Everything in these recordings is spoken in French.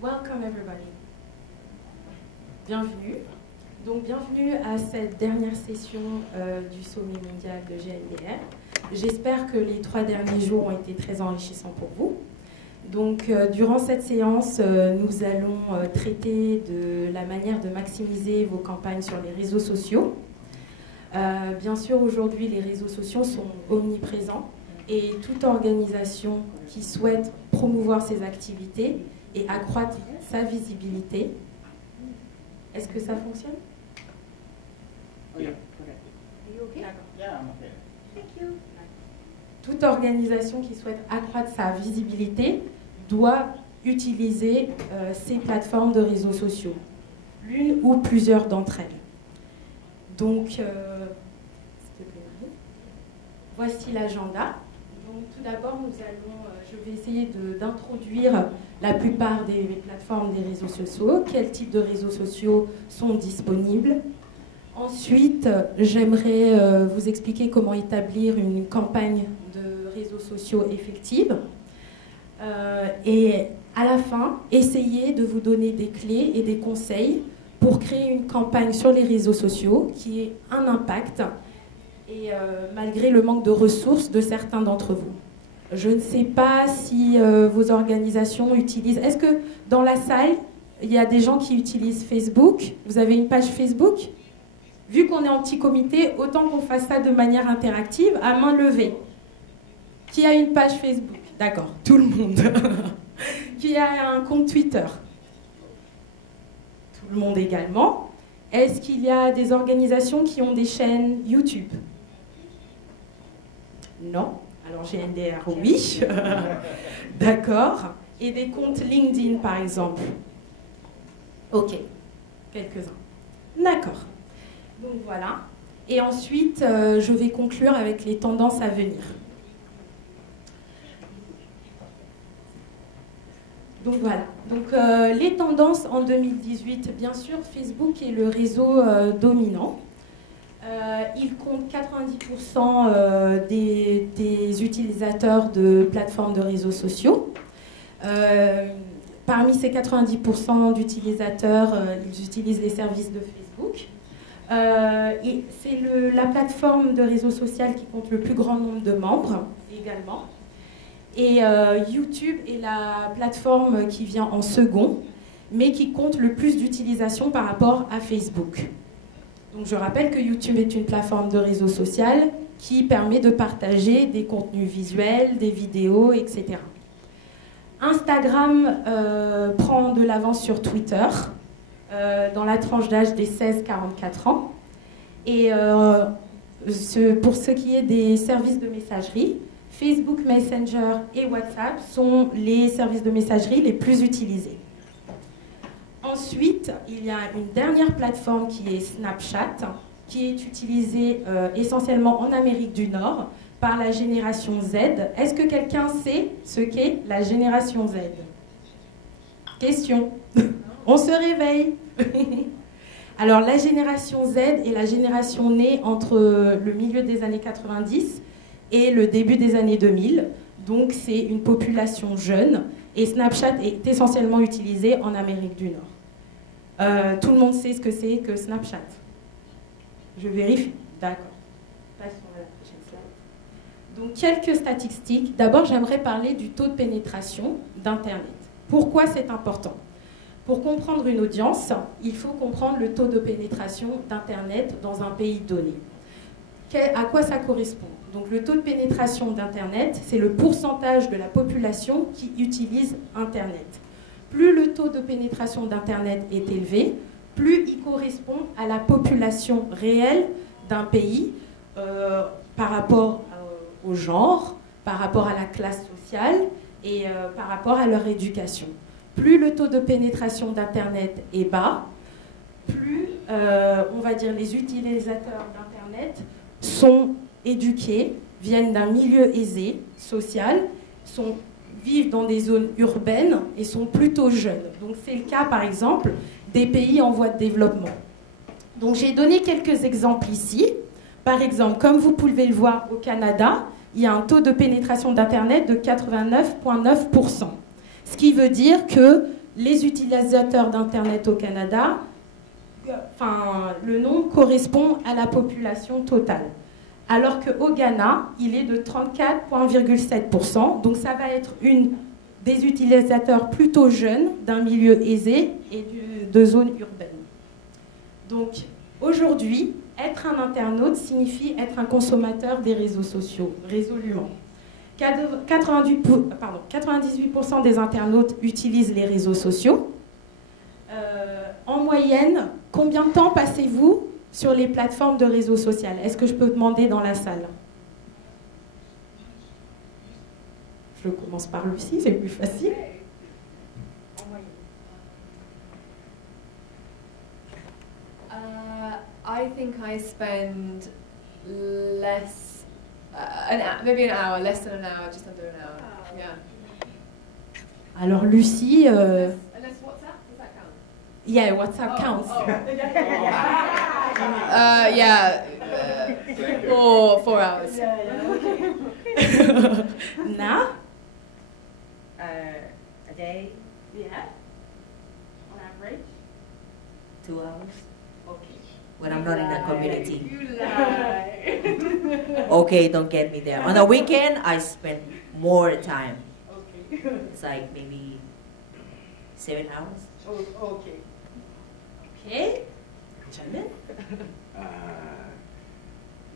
Welcome everybody. Bienvenue. Donc bienvenue à cette dernière session du sommet mondial de GNDR. J'espère que les 3 derniers jours ont été très enrichissants pour vous. Donc durant cette séance, nous allons traiter de la manière de maximiser vos campagnes sur les réseaux sociaux. Bien sûr, aujourd'hui, les réseaux sociaux sont omniprésents et toute organisation qui souhaite promouvoir ses activités et accroître sa visibilité. Est-ce que ça fonctionne? Oui. Toute organisation qui souhaite accroître sa visibilité doit utiliser ces plateformes de réseaux sociaux, l'une ou plusieurs d'entre elles. Donc, voici l'agenda. Donc, tout d'abord, je vais essayer d'introduire la plupart des plateformes des réseaux sociaux, quels types de réseaux sociaux sont disponibles. Ensuite, j'aimerais vous expliquer comment établir une campagne de réseaux sociaux effective. Et à la fin, essayer de vous donner des clés et des conseils pour créer une campagne sur les réseaux sociaux qui ait un impact, et malgré le manque de ressources de certains d'entre vous. Je ne sais pas si vos organisations utilisent... Est-ce que dans la salle, il y a des gens qui utilisent Facebook? Vous avez une page Facebook? Vu qu'on est en petit comité, autant qu'on fasse ça de manière interactive, à main levée. Qui a une page Facebook? D'accord, tout le monde. Qui a un compte Twitter? Tout le monde également. Est-ce qu'il y a des organisations qui ont des chaînes YouTube? Non. Alors GNDR, oui. D'accord. Et des comptes LinkedIn, par exemple? Ok. Quelques-uns. D'accord. Donc voilà. Et ensuite, je vais conclure avec les tendances à venir. Donc voilà. Donc les tendances en 2018, bien sûr, Facebook est le réseau dominant. Il compte 90% des utilisateurs de plateformes de réseaux sociaux. Parmi ces 90% d'utilisateurs, ils utilisent les services de Facebook. Et c'est la plateforme de réseau social qui compte le plus grand nombre de membres également. Et YouTube est la plateforme qui vient en second, mais qui compte le plus d'utilisation par rapport à Facebook. Donc je rappelle que YouTube est une plateforme de réseau social qui permet de partager des contenus visuels, des vidéos, etc. Instagram prend de l'avance sur Twitter dans la tranche d'âge des 16-44 ans. Et pour ce qui est des services de messagerie, Facebook Messenger et WhatsApp sont les services de messagerie les plus utilisés. Ensuite, il y a une dernière plateforme qui est Snapchat, qui est utilisée essentiellement en Amérique du Nord par la génération Z. Est-ce que quelqu'un sait ce qu'est la génération Z? Question. On se réveille. Alors, la génération Z est la génération née entre le milieu des années 90 et le début des années 2000. Donc, c'est une population jeune. Et Snapchat est essentiellement utilisé en Amérique du Nord. Tout le monde sait ce que c'est que Snapchat? Je vérifie. D'accord. Passons à la prochaine slide. Donc, quelques statistiques. D'abord, j'aimerais parler du taux de pénétration d'Internet. Pourquoi c'est important? Pour comprendre une audience, il faut comprendre le taux de pénétration d'Internet dans un pays donné. À quoi ça correspond? Donc, le taux de pénétration d'Internet, c'est le pourcentage de la population qui utilise Internet. Plus le taux de pénétration d'Internet est élevé, plus il correspond à la population réelle d'un pays par rapport au genre, par rapport à la classe sociale et par rapport à leur éducation. Plus le taux de pénétration d'Internet est bas, plus, on va dire, les utilisateurs d'Internet sont éduqués, viennent d'un milieu aisé, social, vivent dans des zones urbaines et sont plutôt jeunes. Donc c'est le cas, par exemple, des pays en voie de développement. Donc j'ai donné quelques exemples ici. Par exemple, comme vous pouvez le voir au Canada, il y a un taux de pénétration d'Internet de 89,9%. Ce qui veut dire que les utilisateurs d'Internet au Canada, enfin, le nombre correspond à la population totale. Alors qu'au Ghana, il est de 34,7%. Donc ça va être des utilisateurs plutôt jeunes, d'un milieu aisé et de zones urbaines. Donc aujourd'hui, être un internaute signifie être un consommateur des réseaux sociaux, résolument. 98% des internautes utilisent les réseaux sociaux. En moyenne, combien de temps passez-vous sur les plateformes de réseaux sociaux? Est-ce que je peux demander dans la salle? Je commence par Lucie, c'est plus facile. I think I spend less, maybe an hour, less than an hour, just under an hour. Yeah. Alors Lucie, Unless WhatsApp, does that count? yeah, WhatsApp counts. Yeah, 4 hours. Na? A day, Yeah. On average. 2 hours. Okay. When I'm not in the community. You lie. Okay, don't get me there. On the weekend, I spend more time. Okay. It's like maybe 7 hours. Okay. Okay. Jamil?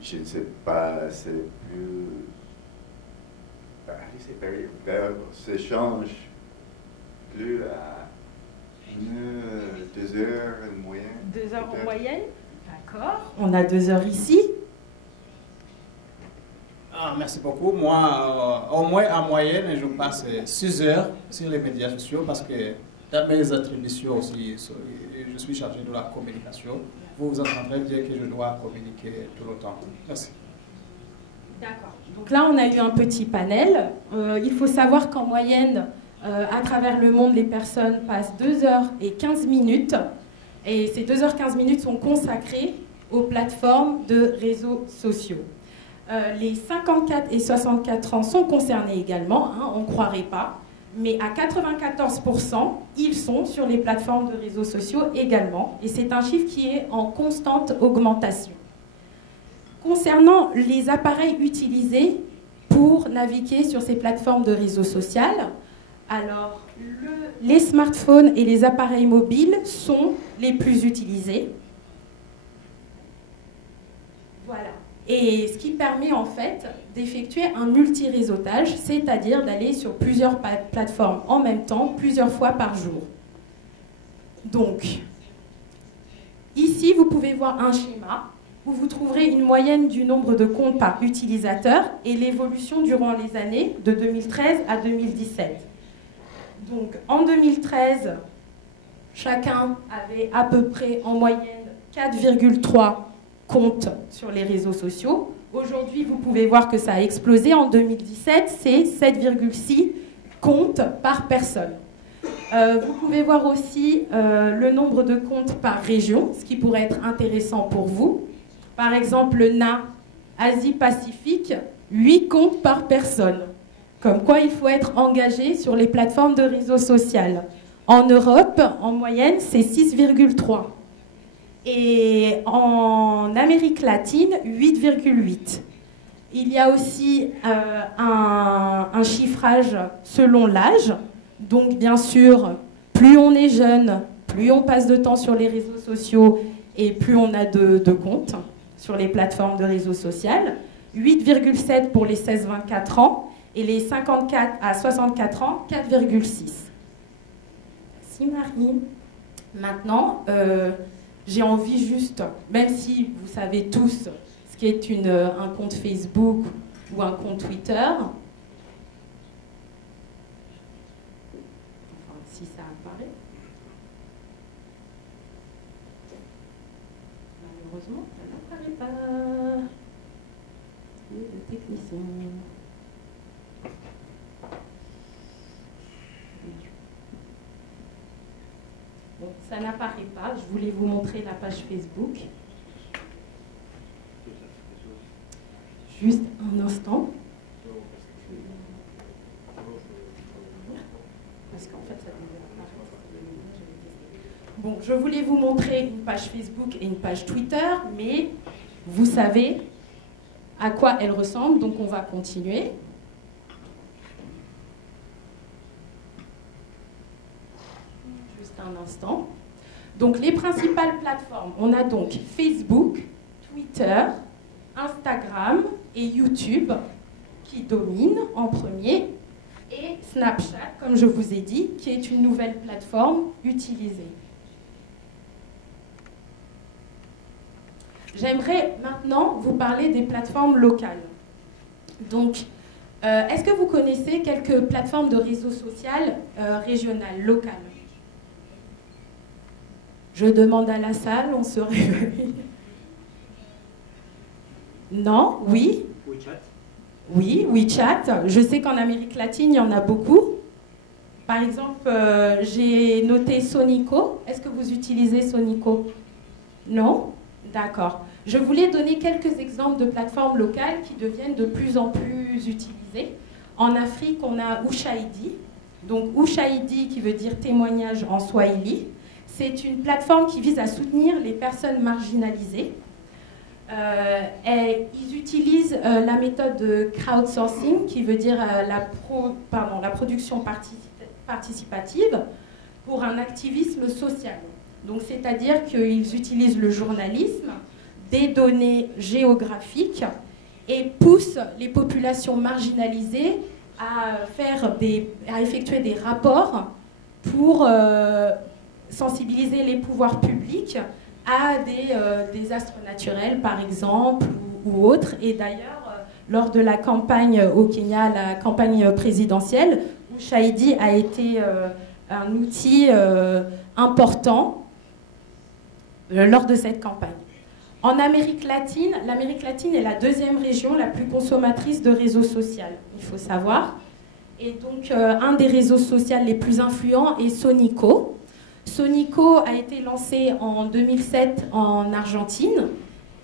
Je ne sais pas, c'est plus. C'est very, ça change plus à 2 heures en moyenne. 2 heures en peut-être. moyenne. D'accord. On a 2 heures ici. Merci beaucoup. Moi, au moins en moyenne, je passe 6 heures sur les médias sociaux parce que dans mes attributions aussi, je suis chargé de la communication. Vous êtes en train de dire que je dois communiquer tout le temps. Merci. D'accord. Donc là, on a eu un petit panel. Il faut savoir qu'en moyenne, à travers le monde, les personnes passent 2 heures et 15 minutes. Et ces 2 heures 15 minutes sont consacrées aux plateformes de réseaux sociaux. Les 54 et 64 ans sont concernés également, hein, on ne croirait pas. Mais à 94%, ils sont sur les plateformes de réseaux sociaux également. Et c'est un chiffre qui est en constante augmentation. Concernant les appareils utilisés pour naviguer sur ces plateformes de réseaux sociaux, alors les smartphones et les appareils mobiles sont les plus utilisés. Voilà. Et ce qui permet en fait d'effectuer un multi-réseautage, c'est-à-dire d'aller sur plusieurs plateformes en même temps, plusieurs fois par jour. Donc, ici, vous pouvez voir un schéma où vous trouverez une moyenne du nombre de comptes par utilisateur et l'évolution durant les années de 2013 à 2017. Donc, en 2013, chacun avait à peu près en moyenne 4,3 comptes sur les réseaux sociaux. Aujourd'hui, vous pouvez voir que ça a explosé. En 2017, c'est 7,6 comptes par personne. Vous pouvez voir aussi le nombre de comptes par région, ce qui pourrait être intéressant pour vous. Par exemple, le NA, Asie-Pacifique, 8 comptes par personne. Comme quoi, il faut être engagé sur les plateformes de réseaux sociaux. En Europe, en moyenne, c'est 6,3. Et en Amérique latine, 8,8. Il y a aussi un chiffrage selon l'âge. Donc, bien sûr, plus on est jeune, plus on passe de temps sur les réseaux sociaux et plus on a de comptes sur les plateformes de réseaux sociaux. 8,7 pour les 16-24 ans et les 54 à 64 ans, 4,6. Merci Marie. Maintenant, j'ai envie juste, même si vous savez tous ce qu'est un compte Facebook ou un compte Twitter, enfin, si ça apparaît, malheureusement, ça n'apparaît pas. Le technicien. Bon, ça n'apparaît pas. Je voulais vous montrer la page Facebook. Juste un instant. Parce qu'en fait, ça devait apparaître. Bon, je voulais vous montrer une page Facebook et une page Twitter, mais vous savez à quoi elles ressemblent, donc on va continuer. Juste un instant. Donc les principales plateformes, on a donc Facebook, Twitter, Instagram et YouTube qui dominent en premier, et Snapchat, comme je vous ai dit, qui est une nouvelle plateforme utilisée. J'aimerais maintenant vous parler des plateformes locales. Donc, est-ce que vous connaissez quelques plateformes de réseau social régionales, locales? Je demande à la salle, on se réveille. Non? Oui? WeChat. Oui, WeChat. Je sais qu'en Amérique latine, il y en a beaucoup. Par exemple, j'ai noté Sonico. Est-ce que vous utilisez Sonico? Non? D'accord. Je voulais donner quelques exemples de plateformes locales qui deviennent de plus en plus utilisées. En Afrique, on a Ushaidi. Donc Ushaidi qui veut dire témoignage en Swahili. C'est une plateforme qui vise à soutenir les personnes marginalisées. Ils utilisent la méthode de crowdsourcing, qui veut dire la production participative, pour un activisme social. Donc, c'est-à-dire qu'ils utilisent le journalisme, des données géographiques, et poussent les populations marginalisées à effectuer des rapports pour sensibiliser les pouvoirs publics à des astres naturels, par exemple, ou autres. Et d'ailleurs, lors de la campagne au Kenya, la campagne présidentielle, Ushaidi a été un outil important lors de cette campagne. En Amérique latine, l'Amérique latine est la deuxième région la plus consommatrice de réseaux sociaux, il faut savoir. Et donc, un des réseaux sociaux les plus influents est Sonico. Sonico a été lancé en 2007 en Argentine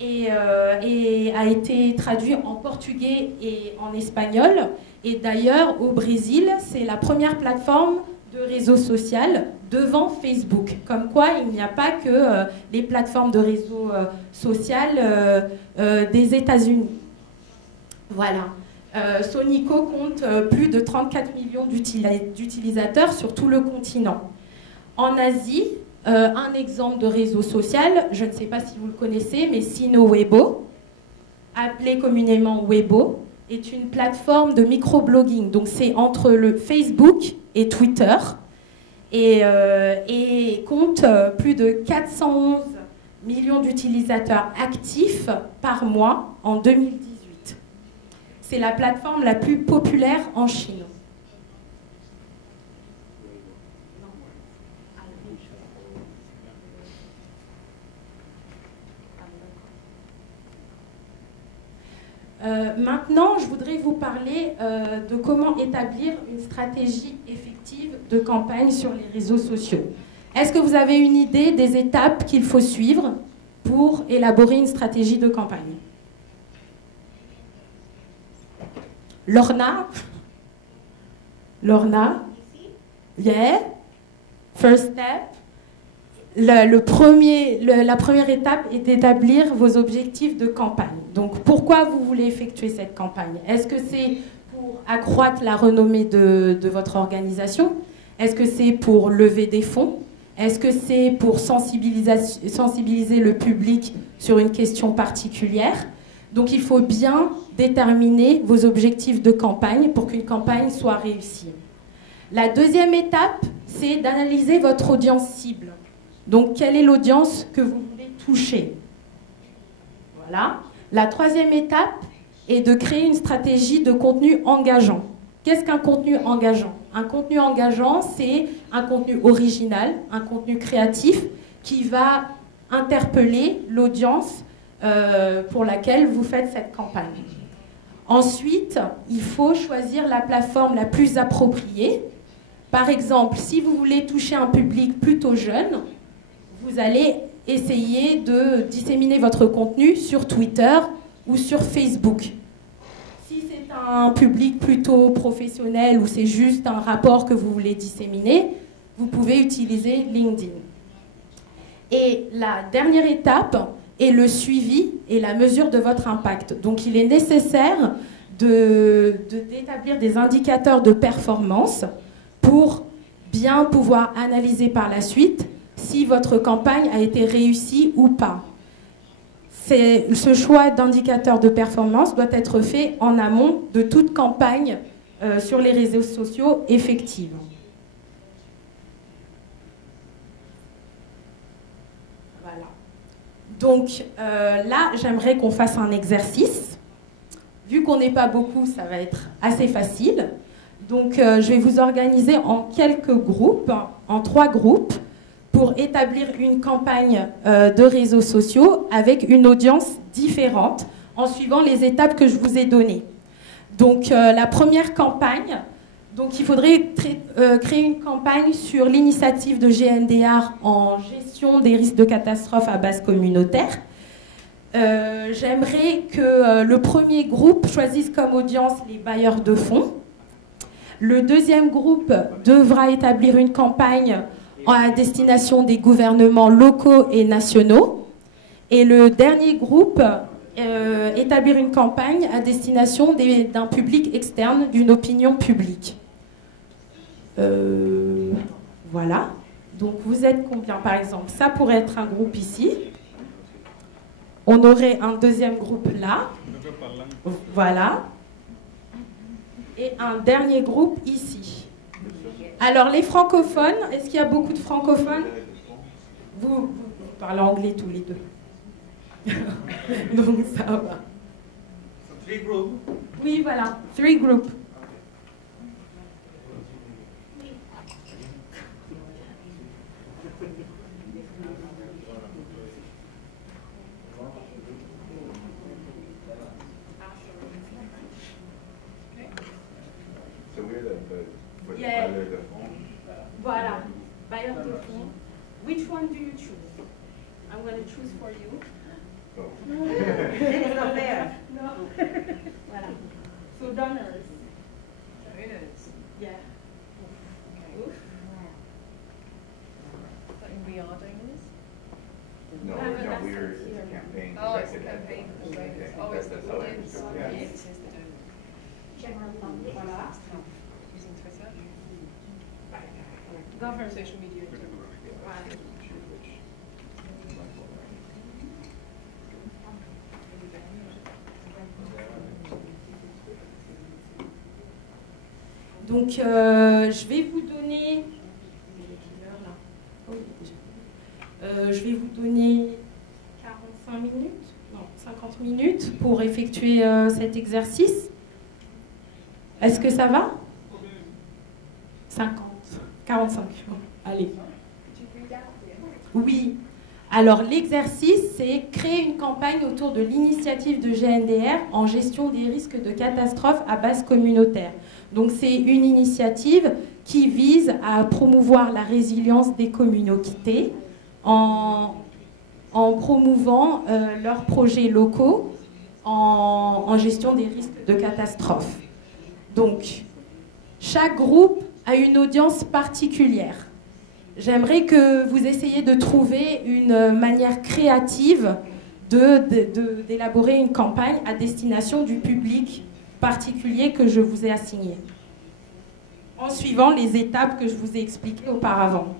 et a été traduit en portugais et en espagnol. Et d'ailleurs, au Brésil, c'est la première plateforme de réseau social devant Facebook. Comme quoi, il n'y a pas que les plateformes de réseau social des États-Unis. Voilà. Sonico compte plus de 34 millions d'utilisateurs sur tout le continent. En Asie, un exemple de réseau social, je ne sais pas si vous le connaissez, mais Sino Weibo, appelé communément Weibo, est une plateforme de microblogging. Donc c'est entre le Facebook et Twitter et compte plus de 411 millions d'utilisateurs actifs par mois en 2018. C'est la plateforme la plus populaire en Chine. Maintenant, je voudrais vous parler de comment établir une stratégie effective de campagne sur les réseaux sociaux. Est-ce que vous avez une idée des étapes qu'il faut suivre pour élaborer une stratégie de campagne? Lorna? Lorna? Yeah? First step? La première étape est d'établir vos objectifs de campagne. Donc, pourquoi vous voulez effectuer cette campagne? Est-ce que c'est pour accroître la renommée de votre organisation? Est-ce que c'est pour lever des fonds? Est-ce que c'est pour sensibiliser le public sur une question particulière? Donc, il faut bien déterminer vos objectifs de campagne pour qu'une campagne soit réussie. La deuxième étape, c'est d'analyser votre audience cible. Donc, quelle est l'audience que vous voulez toucher? Voilà. La troisième étape est de créer une stratégie de contenu engageant. Qu'est-ce qu'un contenu engageant? Un contenu engageant, c'est un contenu original, un contenu créatif qui va interpeller l'audience pour laquelle vous faites cette campagne. Ensuite, il faut choisir la plateforme la plus appropriée. Par exemple, si vous voulez toucher un public plutôt jeune, vous allez essayer de disséminer votre contenu sur Twitter ou sur Facebook. Si c'est un public plutôt professionnel ou c'est juste un rapport que vous voulez disséminer, vous pouvez utiliser LinkedIn. Et la dernière étape est le suivi et la mesure de votre impact. Donc il est nécessaire d'établir des indicateurs de performance pour bien pouvoir analyser par la suite si votre campagne a été réussie ou pas. Ce choix d'indicateurs de performance doit être fait en amont de toute campagne sur les réseaux sociaux effective. Voilà. Donc là, j'aimerais qu'on fasse un exercice. Vu qu'on n'est pas beaucoup, ça va être assez facile. Donc je vais vous organiser en quelques groupes, en 3 groupes, pour établir une campagne de réseaux sociaux avec une audience différente en suivant les étapes que je vous ai données. Donc la première campagne, donc il faudrait créer une campagne sur l'initiative de GNDR en gestion des risques de catastrophe à base communautaire. J'aimerais que le premier groupe choisisse comme audience les bailleurs de fonds. Le deuxième groupe devra établir une campagne à destination des gouvernements locaux et nationaux. Et le dernier groupe, établir une campagne à destination d'un public externe, d'une opinion publique. Voilà. Donc vous êtes combien par exemple? Ça pourrait être un groupe ici. On aurait un deuxième groupe là. Voilà. Et un dernier groupe ici. Alors les francophones, est-ce qu'il y a beaucoup de francophones? Vous parlez anglais tous les deux. Donc ça va. Oui, voilà. 3 groupes. Yeah. Voilà. Bailleurs de fonds. Which one do you choose? I'm going to choose for you. It's not there. No. Voilà. So donors. Donors. Yeah. Okay. Oof. We are doing this? No, we're, it's a campaign. Oh, it's a campaign for the donors. Okay. Oh, it's the That's how I audience. understood it, yeah. Audience is the donors. Voilà. Using Twitter. Govern. Social media. Voilà. Donc, je vais vous donner... je vais vous donner 45 minutes, non, 50 minutes pour effectuer cet exercice. Est-ce que ça va? 50, 45, bon, allez. Oui. Alors, l'exercice, c'est créer une campagne autour de l'initiative de GNDR en gestion des risques de catastrophes à base communautaire. Donc, c'est une initiative qui vise à promouvoir la résilience des communautés en promouvant leurs projets locaux en gestion des risques de catastrophes. Donc, chaque groupe a une audience particulière. J'aimerais que vous essayiez de trouver une manière créative d'élaborer une campagne à destination du public particulier que je vous ai assigné, en suivant les étapes que je vous ai expliquées auparavant.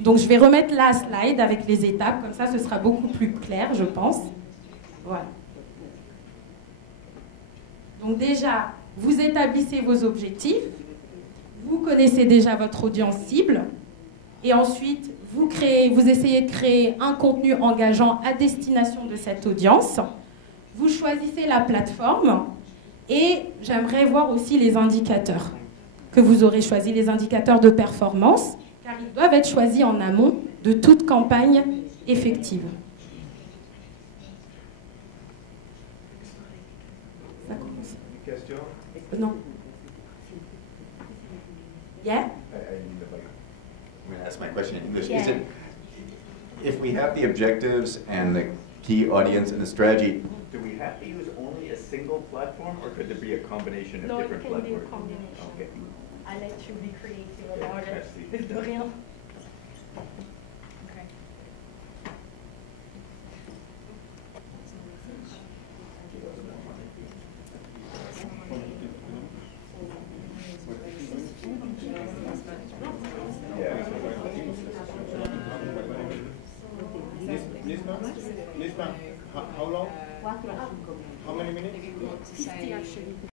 Donc je vais remettre la slide avec les étapes, comme ça ce sera beaucoup plus clair, je pense. Voilà. Donc déjà, vous établissez vos objectifs, vous connaissez déjà votre audience cible, et ensuite vous essayez de créer un contenu engageant à destination de cette audience. Vous choisissez la plateforme, et j'aimerais voir aussi les indicateurs que vous aurez choisis, les indicateurs de performance, car ils doivent être choisis en amont de toute campagne effective. Ça commence. Question? Non. Yeah? I'm going to ask my question in English. Yeah. Is it, if we have the objectives and the key audience and the strategy, do we have to use only a single platform, or could there be a combination of No, it different can be a platforms? combination. Okay. I'll let you be creative Yeah, about it. merci. De rien. Okay. Lisbon, how long? How many minutes? Maybe we want to say